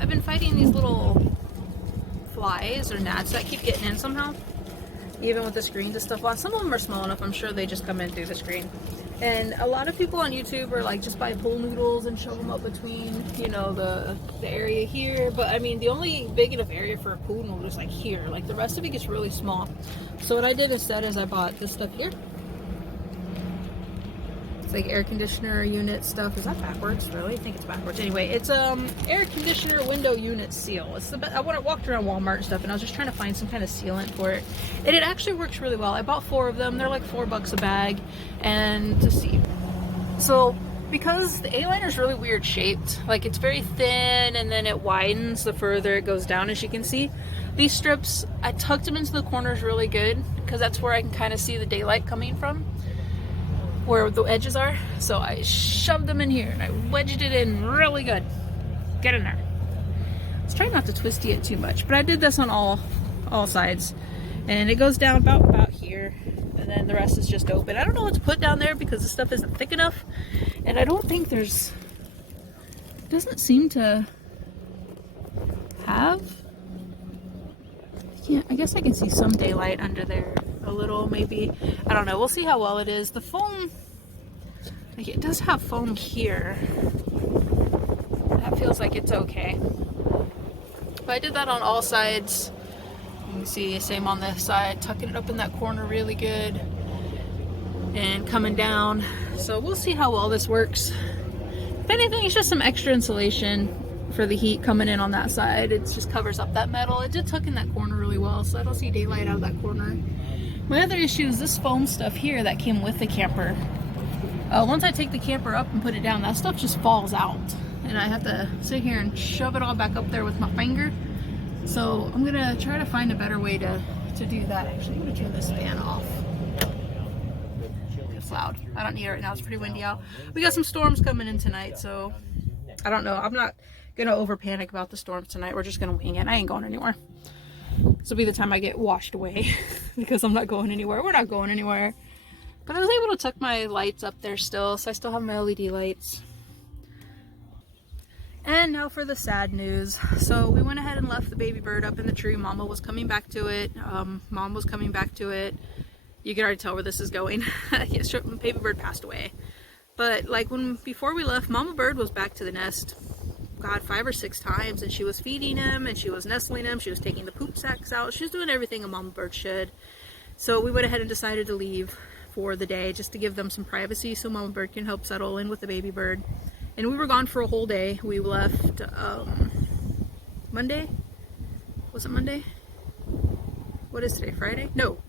I've been fighting these little flies or gnats that keep getting in somehow, even with the screens and stuff on. Some of them are small enough, I'm sure they just come in through the screen. And a lot of people on YouTube are like, just buy pool noodles and shove them up between, you know, the area here. But I mean, the only big enough area for a pool noodle is like here. Like the rest of it gets really small. So what I did instead is I bought this stuff here. It's like air conditioner unit stuff. Is that backwards? Really? I think it's backwards. Anyway, it's air conditioner window unit seal. It's the I walked around Walmart and stuff, and I was just trying to find some kind of sealant for it, and it actually works really well. I bought 4 of them. They're like $4 a bag, and to see. So because the A-liner is really weird shaped, like it's very thin, and then it widens the further it goes down, as you can see. These strips, I tucked them into the corners really good because that's where I can kind of see the daylight coming from, where the edges are. So I shoved them in here and I wedged it in really good. Get in there. I was trying not to twisty it too much, but I did this on all sides, and it goes down about here, and then the rest is just open. I don't know what to put down there because the stuff isn't thick enough, and I don't think it doesn't seem to have, yeah, I guess I can see some daylight under there. A little, maybe. I don't know. We'll see how well it is. The foam, like it does have foam here. That feels like it's okay. But I did that on all sides. You can see, same on this side. Tucking it up in that corner really good. And coming down. So we'll see how well this works. If anything, it's just some extra insulation for the heat coming in on that side. It just covers up that metal. It did tuck in that corner really well, so I don't see daylight out of that corner. My other issue is this foam stuff here that came with the camper. Once I take the camper up and put it down, that stuff just falls out. And I have to sit here and shove it all back up there with my finger. So I'm gonna try to find a better way to do that. Actually, I'm gonna turn this fan off. It's loud. I don't need it right now, it's pretty windy out. We got some storms coming in tonight, so I don't know. I'm not gonna over panic about the storms tonight. We're just gonna wing it. I ain't going anywhere. This will be the time I get washed away because I'm not going anywhere. We're not going anywhere. But I was able to tuck my lights up there still, so I still have my LED lights. And now for the sad news. So we went ahead and left the baby bird up in the tree. Mama was coming back to it. Mom was coming back to it. You can already tell where this is going. Yes, baby bird passed away. But like before we left, Mama bird was back to the nest. God, 5 or 6 times, and she was feeding him, and she was nestling him, she was taking the poop sacks out, she was doing everything a mama bird should. So we went ahead and decided to leave for the day just to give them some privacy so mama bird can help settle in with the baby bird. And we were gone for a whole day. We left Monday? Was it Monday? What is today? Friday? No.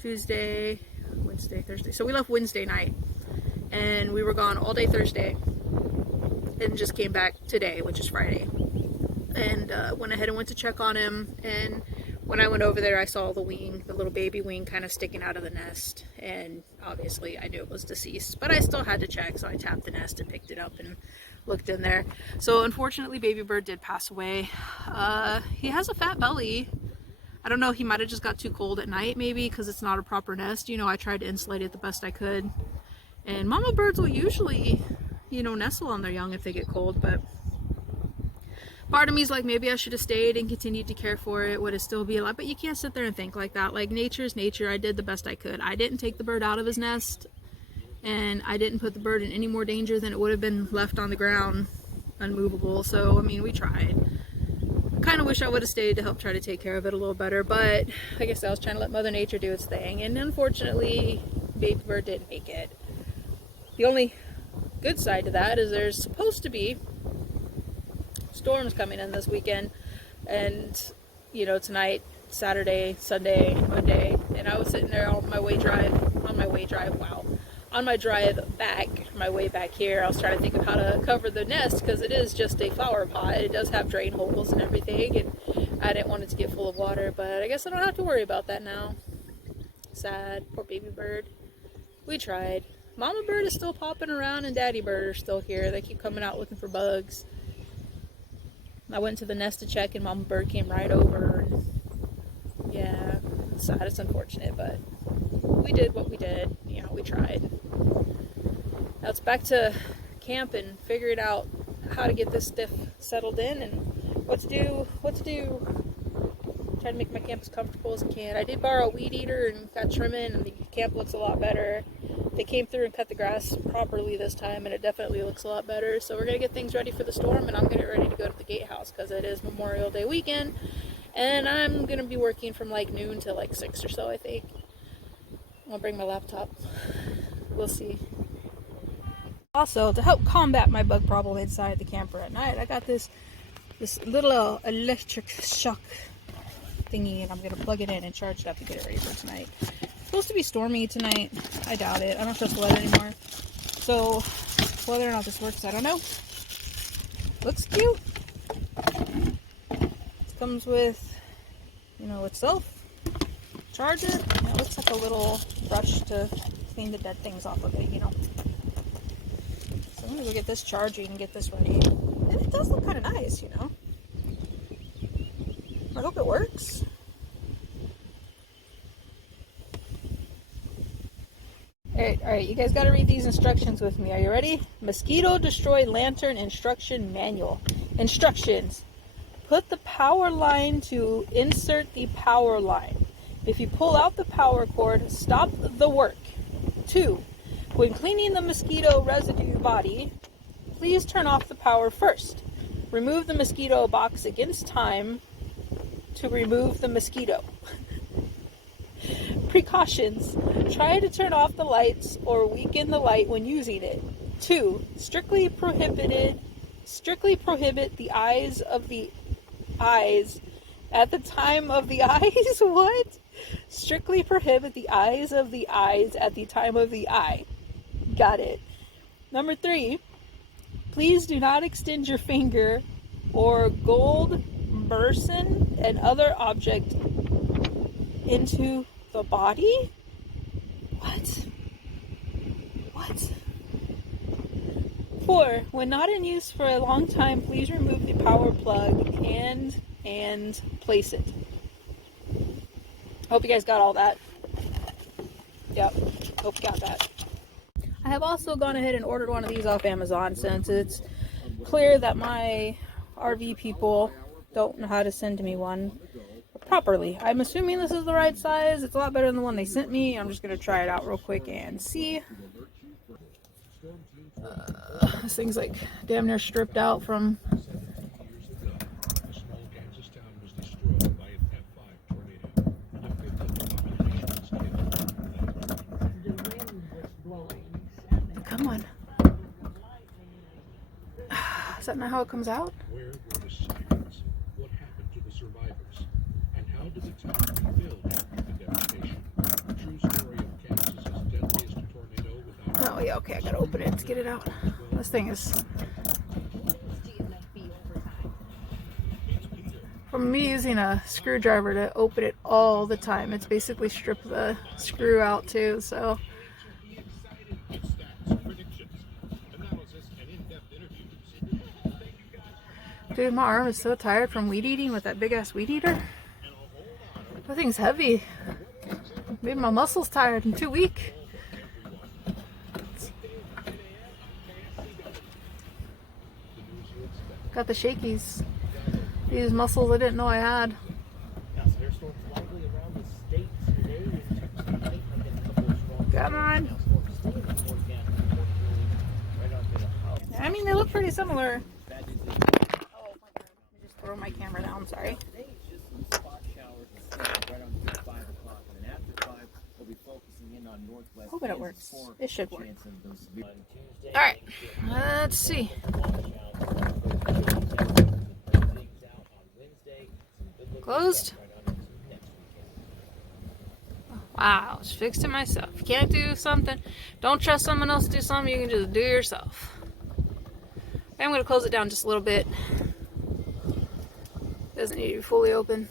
Tuesday, Wednesday, Thursday. So we left Wednesday night, and we were gone all day Thursday. And just came back today, which is Friday, and went ahead and went to check on him. And when I went over there, I saw the wing, the little baby wing, kind of sticking out of the nest, and obviously I knew it was deceased, but I still had to check, so I tapped the nest and picked it up and looked in there. So unfortunately, baby bird did pass away. He has a fat belly. I don't know, he might have just got too cold at night, maybe, because it's not a proper nest. You know, I tried to insulate it the best I could, and mama birds will usually, you know, nestle on their young if they get cold. But part of me is like, maybe I should have stayed and continued to care for it. Would it still be alive? But you can't sit there and think like that. Like, nature's nature. I did the best I could. I didn't take the bird out of his nest, and I didn't put the bird in any more danger than it would have been left on the ground unmovable. So I mean, we tried. I kind of wish I would have stayed to help try to take care of it a little better, but like I said, I was trying to let Mother Nature do its thing, and unfortunately baby bird didn't make it. The only good side to that is there's supposed to be storms coming in this weekend, and you know, tonight, Saturday, Sunday, Monday, and I was sitting there on my drive back, my way back here. I was trying to think of how to cover the nest, because it is just a flower pot. It does have drain holes and everything, and I didn't want it to get full of water, but I guess I don't have to worry about that now. Sad, poor baby bird. We tried. Mama bird is still popping around, and daddy bird are still here. They keep coming out looking for bugs. I went to the nest to check, and mama bird came right over. Yeah, it's sad, it's unfortunate, but we did what we did. You know, we tried. Now it's back to camp and figuring out how to get this stiff settled in and what to do. Try to make my camp as comfortable as I can. I did borrow a weed eater and got trimming, and the camp looks a lot better. They came through and cut the grass properly this time, and it definitely looks a lot better. So we're gonna get things ready for the storm, and I'm gonna get ready to go to the gatehouse because it is Memorial Day weekend, and I'm gonna be working from like noon to like 6 or so, I think. I'll bring my laptop. We'll see. Also, to help combat my bug problem inside the camper at night, I got this little electric shock thingy, and I'm gonna plug it in and charge it up to get it ready for tonight. It's supposed to be stormy tonight. I doubt it. I don't trust the weather anymore. So whether or not this works, I don't know. Looks cute. It comes with, you know, itself, charger, and it looks like a little brush to clean the dead things off of it, you know. So I'm gonna go get this charging and get this ready. And it does look kind of nice, you know. I hope it works. Alright, you guys gotta read these instructions with me. Are you ready? Mosquito destroy lantern instruction manual. Instructions. Put the power line to insert the power line. If you pull out the power cord, stop the work. 2. When cleaning the mosquito residue body, please turn off the power first. Remove the mosquito box against time to remove the mosquito. Precautions. Try to turn off the lights or weaken the light when using it. 2. Strictly prohibit the eyes of the eyes at the time of the eyes. What? Strictly prohibit the eyes of the eyes at the time of the eye. Got it. Number 3. Please do not extend your finger or gold person and other object into the body? What? 4. When not in use for a long time, please remove the power plug and place it. Hope you guys got all that. Yep, hope you got that. I have also gone ahead and ordered one of these off Amazon since it's clear that my RV people don't know how to send me one properly. I'm assuming this is the right size. It's a lot better than the one they sent me. I'm just going to try it out real quick and see. This thing's like damn near stripped out from... Come on. Is that not how it comes out? Where were the sirens? What happened to the survivors? And how did the town rebuild after the devastation? True story of Kansas's deadliest tornado without... Oh yeah, okay, I gotta open it. Let's get it out. This thing is... From me using a screwdriver to open it all the time, it's basically stripped the screw out too, so... Dude, my arm is so tired from weed eating with that big ass weed eater. That thing's heavy. Made my muscles tired and too weak. Got the shakies. These muscles I didn't know I had. Come on. I mean, they look pretty similar. Throw my camera down, sorry. Hope it works. It should work. Alright, let's see. Closed? Wow, just fixed it myself. You can't do something, don't trust someone else to do something, you can just do it yourself. I'm going to close it down just a little bit. Doesn't need to be fully open.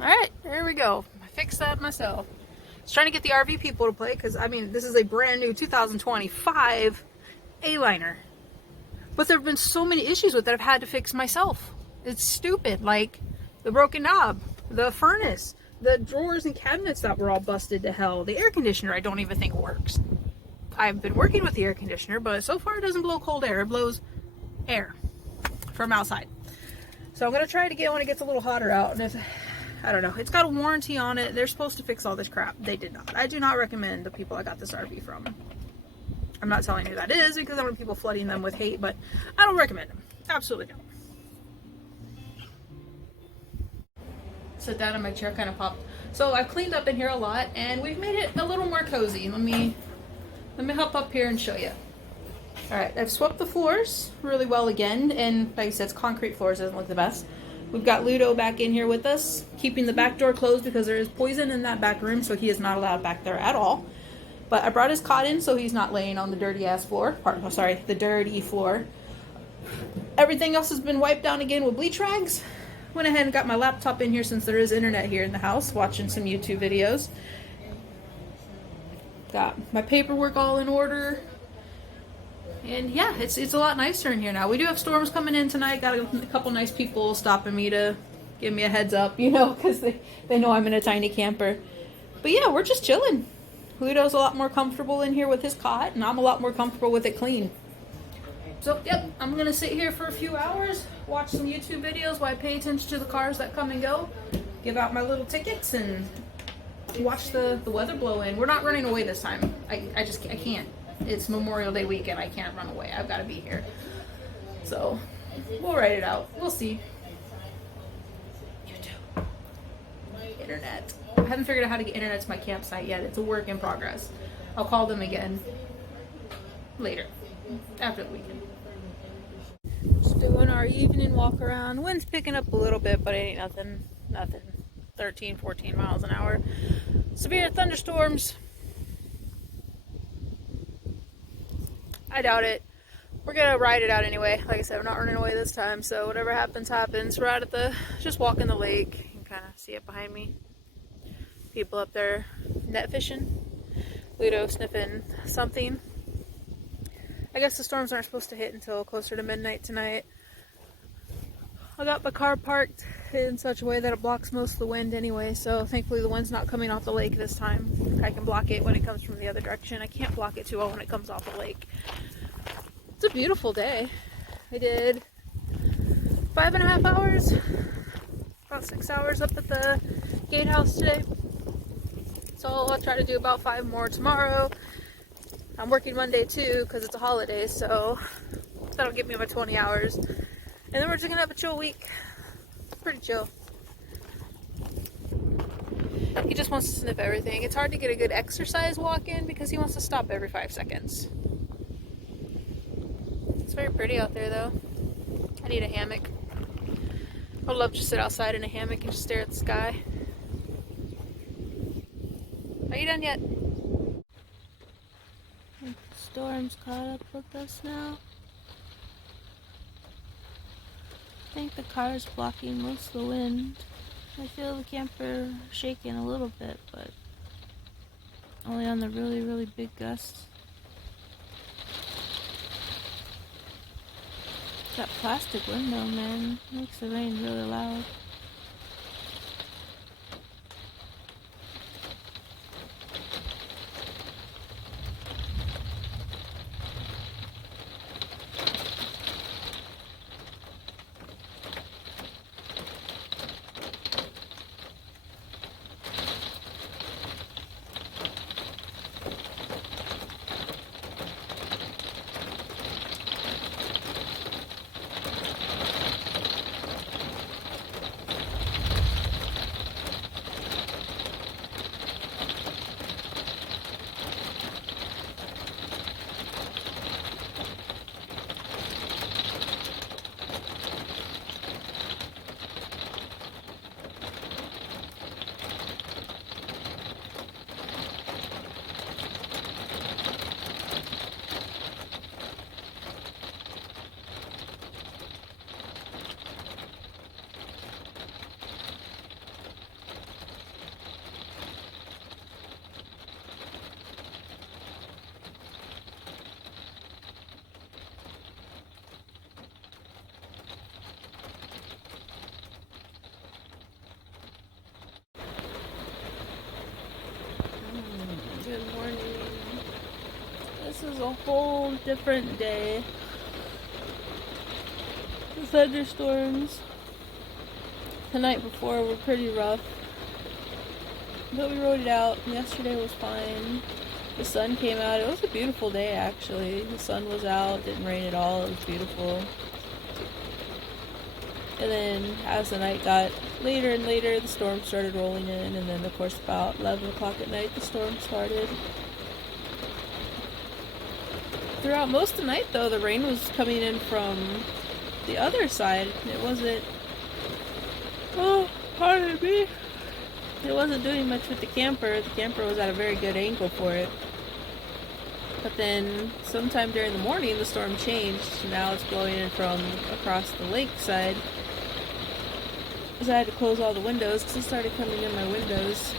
Alright, there we go. I fixed that myself. I was trying to get the RV people to play because, I mean, this is a brand new 2025 Aliner. But there have been so many issues with it I've had to fix myself. It's stupid. Like the broken knob, the furnace, the drawers and cabinets that were all busted to hell. The air conditioner I don't even think works. I've been working with the air conditioner, but so far it doesn't blow cold air. It blows air from outside. So I'm gonna try to get when it gets a little hotter out. And if, I don't know, it's got a warranty on it. They're supposed to fix all this crap. They did not. I do not recommend the people I got this RV from. I'm not telling you who that is because I don't want people flooding them with hate, but I don't recommend them. Absolutely don't. Sit down in my chair, kind of popped. So I've cleaned up in here a lot, and we've made it a little more cozy. Let me hop up here and show you. All right, I've swept the floors really well again, and like I said, it's concrete floors, doesn't look the best. We've got Ludo back in here with us, keeping the back door closed because there is poison in that back room, so he is not allowed back there at all. But I brought his cot in so he's not laying on the dirty ass floor. The dirty floor. Everything else has been wiped down again with bleach rags. Went ahead and got my laptop in here since there is internet here in the house, watching some YouTube videos. Got my paperwork all in order. And yeah, it's a lot nicer in here now. We do have storms coming in tonight. Got a couple nice people stopping me to give me a heads up, you know, because they know I'm in a tiny camper. But yeah, we're just chilling. Ludo's a lot more comfortable in here with his cot, and I'm a lot more comfortable with it clean. So, yep, I'm going to sit here for a few hours, watch some YouTube videos while I pay attention to the cars that come and go, give out my little tickets, and watch the weather blow in. We're not running away this time. I can't. It's Memorial Day weekend. I can't run away. I've got to be here. So, we'll write it out. We'll see. YouTube. Internet. I haven't figured out how to get internet to my campsite yet. It's a work in progress. I'll call them again later, after the weekend. Just doing our evening walk around. Wind's picking up a little bit, but it ain't nothing. 13, 14 miles an hour. Severe thunderstorms. I doubt it. We're gonna ride it out anyway. Like I said, we're not running away this time, so whatever happens, happens. We're out at just walking the lake. You can kind of see it behind me. People up there net fishing. Ludo sniffing something. I guess the storms aren't supposed to hit until closer to midnight tonight. I got my car parked in such a way that it blocks most of the wind anyway, so thankfully the wind's not coming off the lake this time. I can block it when it comes from the other direction. I can't block it too well when it comes off the lake. It's a beautiful day. I did 5.5 hours, about 6 hours up at the gatehouse today. So I'll try to do about 5 more tomorrow. I'm working Monday too because it's a holiday, so that'll give me about 20 hours. And then we're just gonna have a chill week. Pretty chill. He just wants to sniff everything. It's hard to get a good exercise walk in because he wants to stop every 5 seconds. It's very pretty out there though. I need a hammock. I'd love to sit outside in a hammock and just stare at the sky. Are you done yet? The storm's caught up with us now. I think the car's blocking most of the wind. I feel the camper shaking a little bit, but only on the really, really big gusts. That plastic window, man, makes the rain really loud. Good morning. This is a whole different day. The thunderstorms the night before were pretty rough. But we rode it out. Yesterday was fine. The sun came out. It was a beautiful day, actually. The sun was out. Didn't rain at all. It was beautiful. And then as the night got later and later, the storm started rolling in. And then, of course, about 11 o'clock at night, the storm started. Throughout most of the night, though, the rain was coming in from the other side. It wasn't... Oh, pardon me. It wasn't doing much with the camper. The camper was at a very good angle for it. But then, sometime during the morning, the storm changed. Now it's blowing in from across the lake side. So I had to close all the windows because it started coming in my windows.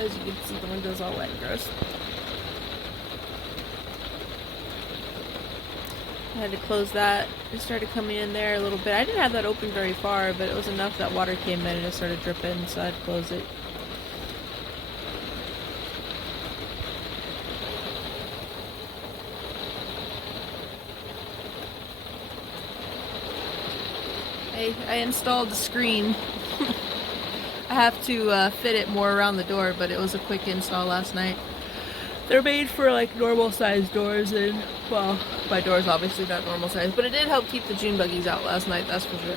As you can see, the windows all wet and gross. I had to close that. It started coming in there a little bit. I didn't have that open very far, but it was enough that water came in and it started dripping, so I had to close it. I installed the screen. I have to fit it more around the door, but it was a quick install last night. They're made for like normal sized doors, and well, my door's obviously not normal size, but it did help keep the June buggies out last night, that's for sure.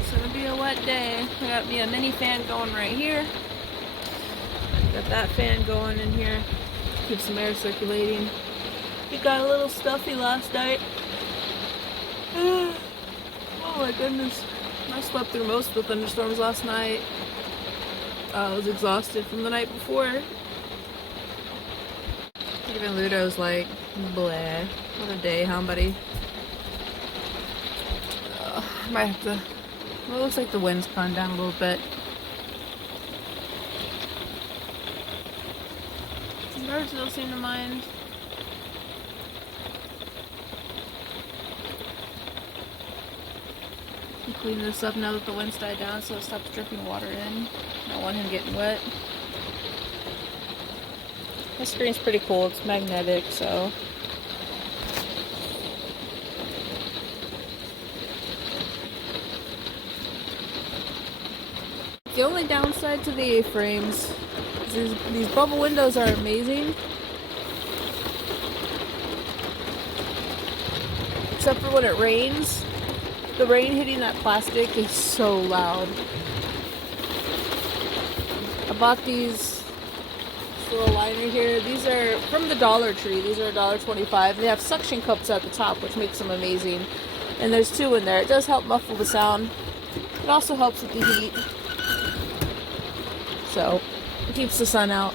It's gonna be a wet day. I got me a mini fan going right here. Got that fan going in here. Keep some air circulating. It got a little stuffy last night. Oh my goodness. I slept through most of the thunderstorms last night. I was exhausted from the night before. Even Ludo's like, bleh. What a day, huh, buddy? I might have to... Well, it looks like the wind's gone down a little bit. The birds don't seem to mind. I'm cleaning this up now that the wind's died down so it stops dripping water in. I don't want him getting wet. This screen's pretty cool. It's magnetic, so... The only downside to the A-frames is these bubble windows are amazing. Except for when it rains. The rain hitting that plastic is so loud. I bought these little liner here. These are from the Dollar Tree. These are $1.25. They have suction cups at the top, which makes them amazing. And there's 2 in there. It does help muffle the sound. It also helps with the heat. So, it keeps the sun out.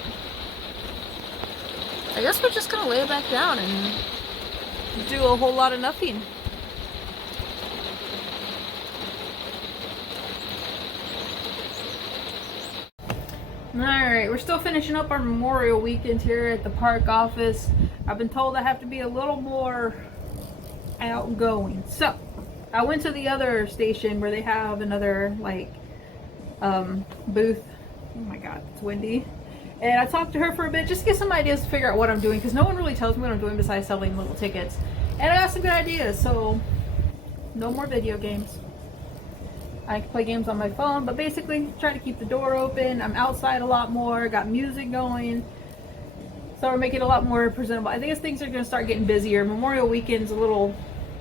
I guess we're just gonna lay it back down and do a whole lot of nothing. Alright, we're still finishing up our Memorial weekend here at the park office. I've been told I have to be a little more outgoing. So, I went to the other station where they have another, like, booth. Oh my god, it's windy. And I talked to her for a bit just to get some ideas to figure out what I'm doing, because no one really tells me what I'm doing besides selling little tickets. And I got some good ideas, so no more video games. I can play games on my phone, but basically try to keep the door open. I'm outside a lot more, got music going. So we're making it a lot more presentable. I think as things are going to start getting busier. Memorial weekend's a little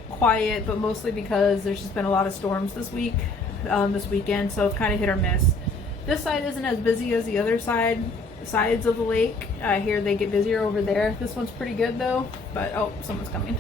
quiet, but mostly because there's just been a lot of storms this weekend, so it's kind of hit or miss. This side isn't as busy as the other sides of the lake. I hear they get busier over there. This one's pretty good though, but oh, someone's coming.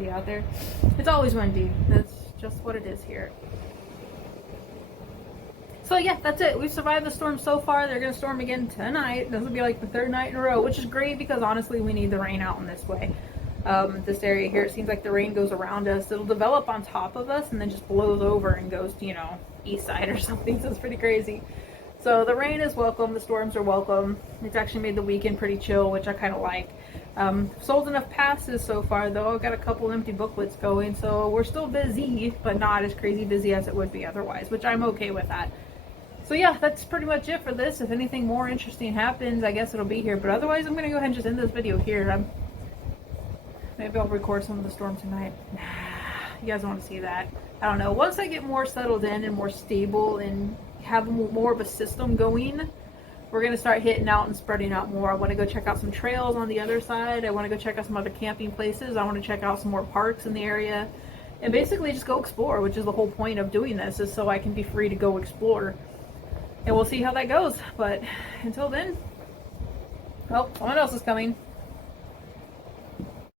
windy out there. It's always windy. That's just what it is here. So yeah, that's it. We've survived the storm so far. They're going to storm again tonight. This will be like the third night in a row, which is great because honestly we need the rain out in this way. This area here, it seems like the rain goes around us. It'll develop on top of us and then just blows over and goes to, you know, east side or something. So it's pretty crazy. So the rain is welcome. The storms are welcome. It's actually made the weekend pretty chill, which I kind of like. Sold enough passes so far though. I've got a couple empty booklets going, so we're still busy, but not as crazy busy as it would be otherwise, which I'm okay with that. So yeah, that's pretty much it for this. If anything more interesting happens, I guess it'll be here, but otherwise I'm going to go ahead and just end this video here. Maybe I'll record some of the storm tonight. Nah, you guys want to see that. I don't know. Once I get more settled in and more stable and have more of a system going, we're going to start hitting out and spreading out more. I want to go check out some trails on the other side. I want to go check out some other camping places. I want to check out some more parks in the area. And basically just go explore, which is the whole point of doing this, is so I can be free to go explore. And we'll see how that goes. But until then, well, someone else is coming.